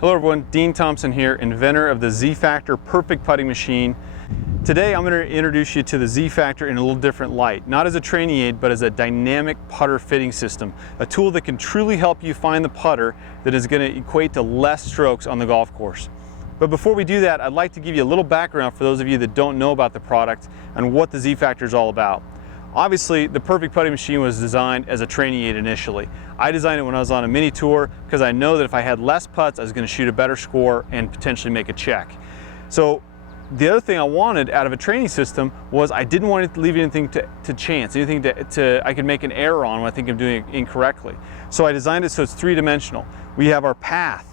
Hello everyone, Dean Thompson here, inventor of the Z-Factor Perfect Putting Machine. Today I'm going to introduce you to the Z-Factor in a little different light, not as a training aid, but as a dynamic putter fitting system, a tool that can truly help you find the putter that is going to equate to less strokes on the golf course. But before we do that, I'd like to give you a little background for those of you that don't know about the product and what the Z-Factor is all about. Obviously, the Perfect Putting Machine was designed as a training aid initially. I designed it when I was on a mini tour because I know that if I had less putts, I was going to shoot a better score and potentially make a check. So the other thing I wanted out of a training system was I didn't want to leave anything to chance, anything I could make an error on when I think I'm doing it incorrectly. So I designed it so it's three-dimensional. We have our path.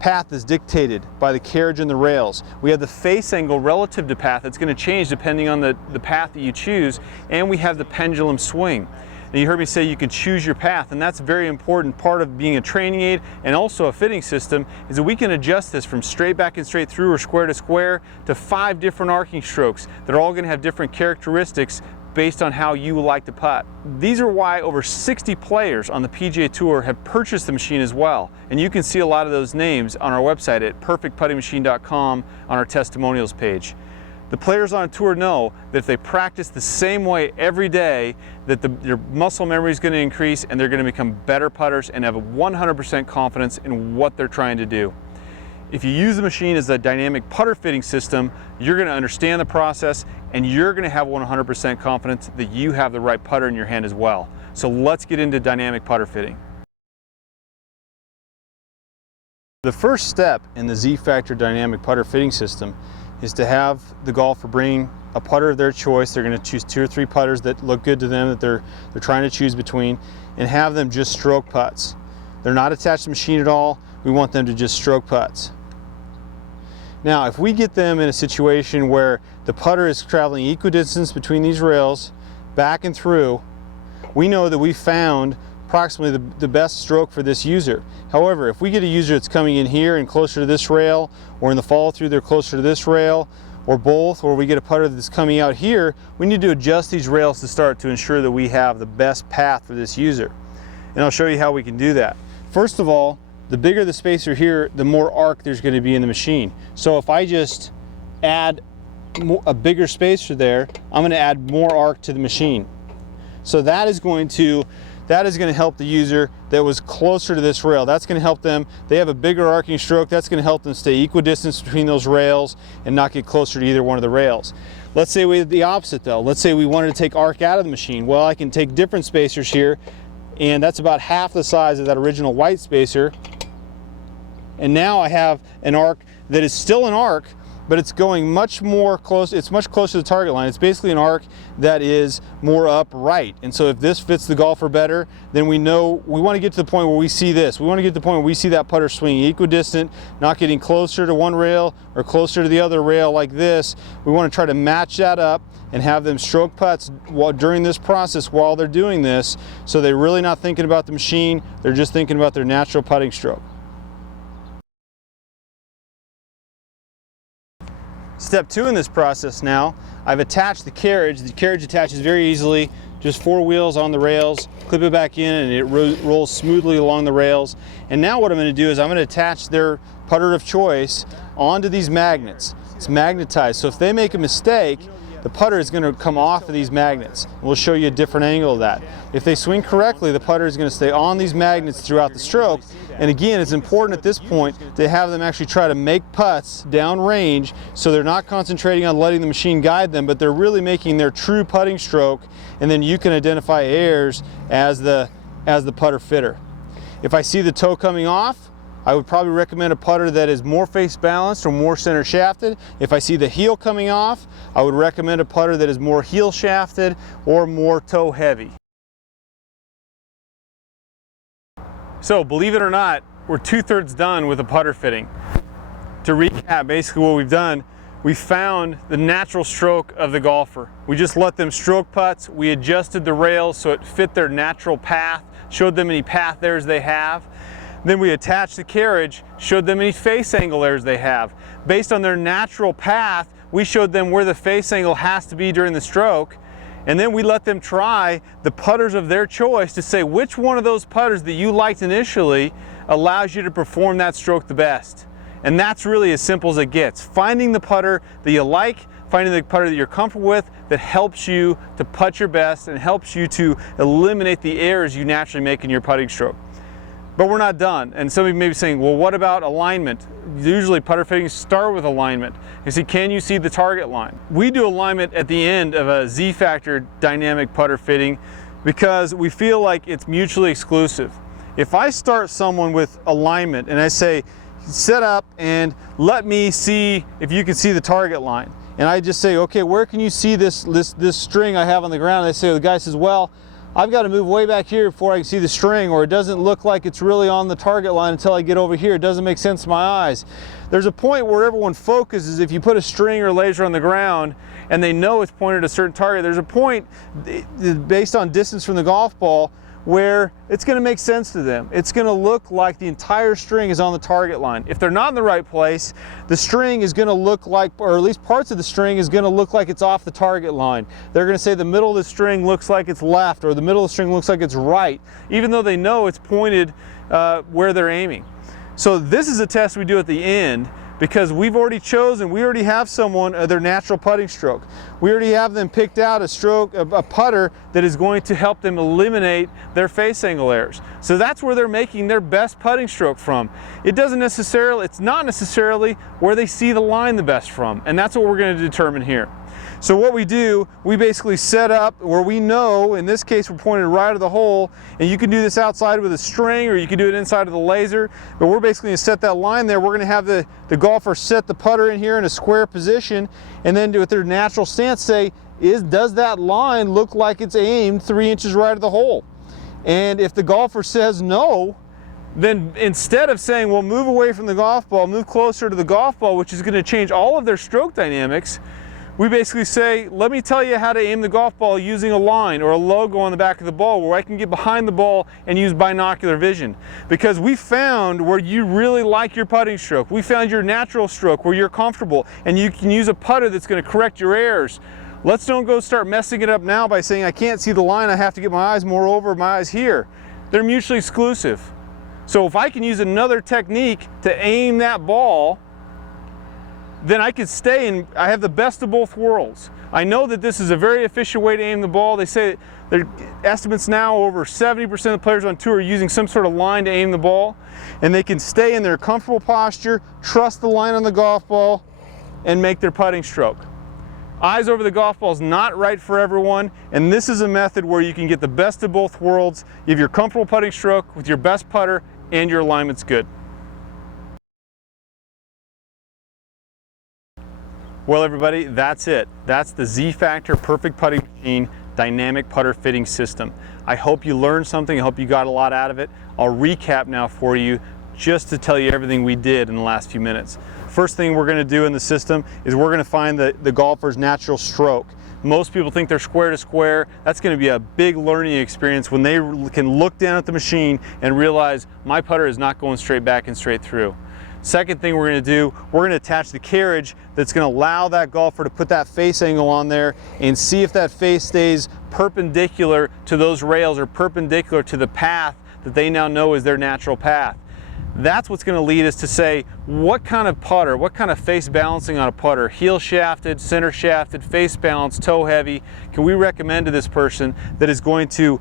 Path is dictated by the carriage and the rails. We have the face angle relative to path that's going to change depending on the path that you choose, and we have the pendulum swing. And you heard me say you can choose your path, and that's a very important part of being a training aid and also a fitting system, is that we can adjust this from straight back and straight through or square to square to 5 different arcing strokes that are all going to have different characteristics based on how you like to putt. These are why over 60 players on the PGA Tour have purchased the machine as well. And you can see a lot of those names on our website at perfectputtingmachine.com on our testimonials page. The players on a tour know that if they practice the same way every day, that their muscle memory is going to increase and they're going to become better putters and have a 100% confidence in what they're trying to do. If you use the machine as a dynamic putter fitting system, you're going to understand the process and you're going to have 100% confidence that you have the right putter in your hand as well. So let's get into dynamic putter fitting. The first step in the Z-Factor dynamic putter fitting system is to have the golfer bring a putter of their choice. They're going to choose 2 or 3 putters that look good to them, that they're trying to choose between, and have them just stroke putts. They're not attached to the machine at all. We want them to just stroke putts. Now, if we get them in a situation where the putter is traveling equidistance between these rails, back and through, we know that we found approximately the best stroke for this user. However, if we get a user that's coming in here and closer to this rail, or in the follow through they're closer to this rail, or both, or we get a putter that's coming out here, we need to adjust these rails to start to ensure that we have the best path for this user. And I'll show you how we can do that. First of all, the bigger the spacer here, the more arc there's going to be in the machine. So if I just add a bigger spacer there, I'm going to add more arc to the machine. So that is going to help the user that was closer to this rail. That's going to help them. They have a bigger arcing stroke. That's going to help them stay equidistant between those rails and not get closer to either one of the rails. Let's say we did the opposite though. Let's say we wanted to take arc out of the machine. Well, I can take different spacers here, and that's about half the size of that original white spacer. And now I have an arc that is still an arc, but it's going much more close. It's much closer to the target line. It's basically an arc that is more upright. And so if this fits the golfer better, then we know we want to get to the point where we see this. We want to get to the point where we see that putter swinging equidistant, not getting closer to one rail or closer to the other rail like this. We want to try to match that up and have them stroke putts during this process while they're doing this, so they're really not thinking about the machine. They're just thinking about their natural putting stroke. Step 2 in this process now, I've attached the carriage. The carriage attaches very easily, just 4 wheels on the rails, clip it back in, and it rolls smoothly along the rails. And now what I'm going to do is I'm going to attach their putter of choice onto these magnets. It's magnetized, so if they make a mistake, the putter is going to come off of these magnets. We'll show you a different angle of that. If they swing correctly, the putter is going to stay on these magnets throughout the stroke. And again, it's important at this point to have them actually try to make putts down range, so they're not concentrating on letting the machine guide them, but they're really making their true putting stroke, and then you can identify errors as the putter fitter. If I see the toe coming off, I would probably recommend a putter that is more face balanced or more center shafted. If I see the heel coming off, I would recommend a putter that is more heel shafted or more toe heavy. So believe it or not, we're 2/3 done with the putter fitting. To recap, basically what we've done, we found the natural stroke of the golfer. We just let them stroke putts. We adjusted the rails so it fit their natural path, showed them any path errors they have. Then we attached the carriage, showed them any face angle errors they have. Based on their natural path, we showed them where the face angle has to be during the stroke. And then we let them try the putters of their choice to say which one of those putters that you liked initially allows you to perform that stroke the best. And that's really as simple as it gets. Finding the putter that you like, finding the putter that you're comfortable with, that helps you to putt your best and helps you to eliminate the errors you naturally make in your putting stroke. But we're not done. And some of you may be saying, well, what about alignment? Usually putter fittings start with alignment. You see, can you see the target line? We do alignment at the end of a Z-Factor dynamic putter fitting because we feel like it's mutually exclusive. If I start someone with alignment and I say, set up and let me see if you can see the target line. And I just say, okay, where can you see this string I have on the ground? And the guy says, well, I've got to move way back here before I can see the string, or it doesn't look like it's really on the target line until I get over here. It doesn't make sense to my eyes. There's a point where everyone focuses. If you put a string or laser on the ground and they know it's pointed at a certain target, there's a point based on distance from the golf ball where it's going to make sense to them. It's going to look like the entire string is on the target line. If they're not in the right place, the string is going to look like, or at least parts of the string is going to look like it's off the target line. They're going to say the middle of the string looks like it's left, or the middle of the string looks like it's right, even though they know it's pointed where they're aiming. So this is a test we do at the end, because we've already chosen, we already have someone their natural putting stroke. We already have them picked out a putter that is going to help them eliminate their face angle errors. So that's where they're making their best putting stroke from. It's not necessarily where they see the line the best from, and that's what we're going to determine here. So what we do, we basically set up where we know, in this case we're pointed right at the hole, and you can do this outside with a string or you can do it inside of the laser, but we're basically going to set that line there. We're going to have the golfer set the putter in here in a square position, and then with their natural stance say, does that line look like it's aimed 3 inches right at the hole? And if the golfer says no, then instead of saying, well, move away from the golf ball, move closer to the golf ball, which is going to change all of their stroke dynamics, we basically say, let me tell you how to aim the golf ball using a line or a logo on the back of the ball where I can get behind the ball and use binocular vision. Because we found where you really like your putting stroke. We found your natural stroke where you're comfortable and you can use a putter that's going to correct your errors. Let's don't go start messing it up now by saying I can't see the line, I have to get my eyes more over, my eyes here. They're mutually exclusive. So if I can use another technique to aim that ball, then I could stay and I have the best of both worlds. I know that this is a very efficient way to aim the ball. They say their estimates now over 70% of the players on tour are using some sort of line to aim the ball, and they can stay in their comfortable posture, trust the line on the golf ball, and make their putting stroke. Eyes over the golf ball is not right for everyone, and this is a method where you can get the best of both worlds. You have your comfortable putting stroke with your best putter and your alignment's good. Well, everybody, that's it. That's the Z-Factor Perfect Putting Machine Dynamic Putter Fitting System. I hope you learned something. I hope you got a lot out of it. I'll recap now for you just to tell you everything we did in the last few minutes. First thing we're going to do in the system is we're going to find the golfer's natural stroke. Most people think they're square to square. That's going to be a big learning experience when they can look down at the machine and realize my putter is not going straight back and straight through. Second thing we're going to do, we're going to attach the carriage that's going to allow that golfer to put that face angle on there and see if that face stays perpendicular to those rails or perpendicular to the path that they now know is their natural path. That's what's going to lead us to say what kind of putter, what kind of face balancing on a putter, heel shafted, center shafted, face balanced, toe heavy, can we recommend to this person that is going to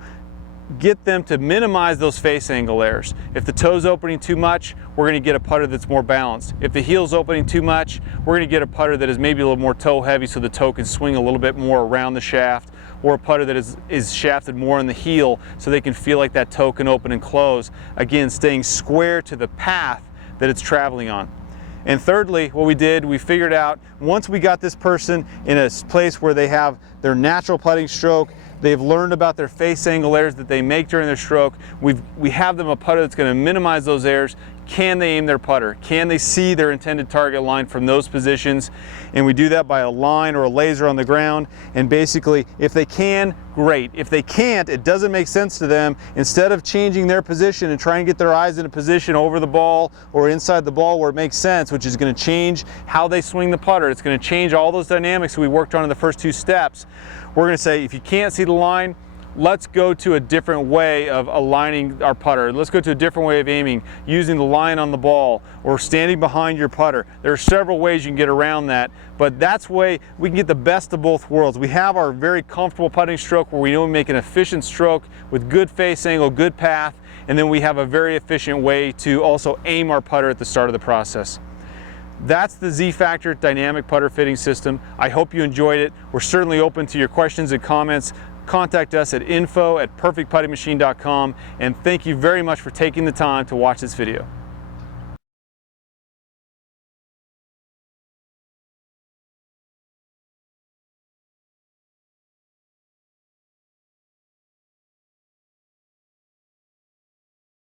get them to minimize those face angle errors. If the toe's opening too much, we're going to get a putter that's more balanced. If the heel's opening too much, we're going to get a putter that is maybe a little more toe heavy so the toe can swing a little bit more around the shaft, or a putter that is shafted more in the heel so they can feel like that toe can open and close. Again, staying square to the path that it's traveling on. And thirdly, what we did, we figured out once we got this person in a place where they have their natural putting stroke, they've learned about their face angle errors that they make during their stroke, we have them a putter that's going to minimize those errors, can they aim their putter? Can they see their intended target line from those positions? And we do that by a line or a laser on the ground. And basically, if they can, great. If they can't, it doesn't make sense to them. Instead of changing their position and trying to get their eyes in a position over the ball or inside the ball where it makes sense, which is going to change how they swing the putter, it's going to change all those dynamics we worked on in the first two steps. We're going to say, if you can't see the line, let's go to a different way of aligning our putter. Let's go to a different way of aiming, using the line on the ball or standing behind your putter. There are several ways you can get around that, but that's the way we can get the best of both worlds. We have our very comfortable putting stroke where we know we make an efficient stroke with good face angle, good path, and then we have a very efficient way to also aim our putter at the start of the process. That's the Z-Factor Dynamic Putter Fitting System. I hope you enjoyed it. We're certainly open to your questions and comments. Contact us at info@perfectputtingmachine.com, and thank you very much for taking the time to watch this video.